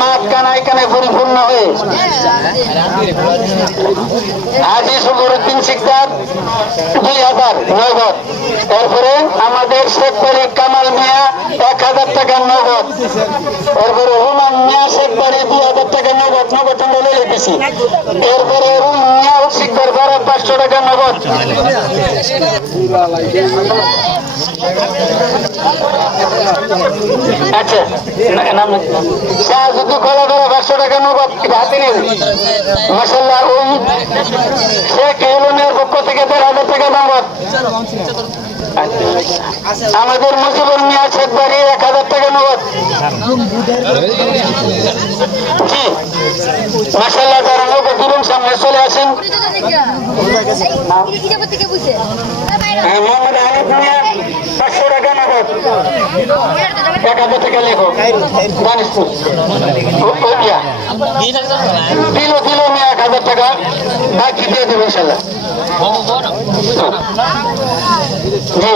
মাঠ কানায় কানায় পরিপূর্ণ হয়ে। আজি সুবরুদ্দিন শিকদার, দুই হাজার নগদ। এরপরে আমাদের শেখ বাড়ি কামাল মিয়া, এক হাজার টাকা নগদ। এরপরে রুমান মিয়া শেখ দুই হাজার টাকা নগদ। নগদ আমরা লয়ে দিছি এরপরে রুম মিয়া শিকদার বারো পাঁচশো টাকা নগদ। আচ্ছা কলা ধরে পাঁচশো টাকা নগদ এটা হাতে নেবে মাসাল্লাহ ওই শেখ ইউনিয়নের পক্ষ থেকে দেড় হাজার টাকা নগদ। আমাদের মুজিবুল মিয়া শেখ বাড়ি এক হাজার টাকা নগদ। জি মাসাল্লাহ যারা নগদ দিবেন সামনে চলে আসেন। হ্যাঁ, মোহাম্মদ এক হাজার টাকা লেখো। ও দিল দিল মিয়া এক হাজার টাকা। বাকি দিয়ে দেবো ইনশাল্লাহ। জি।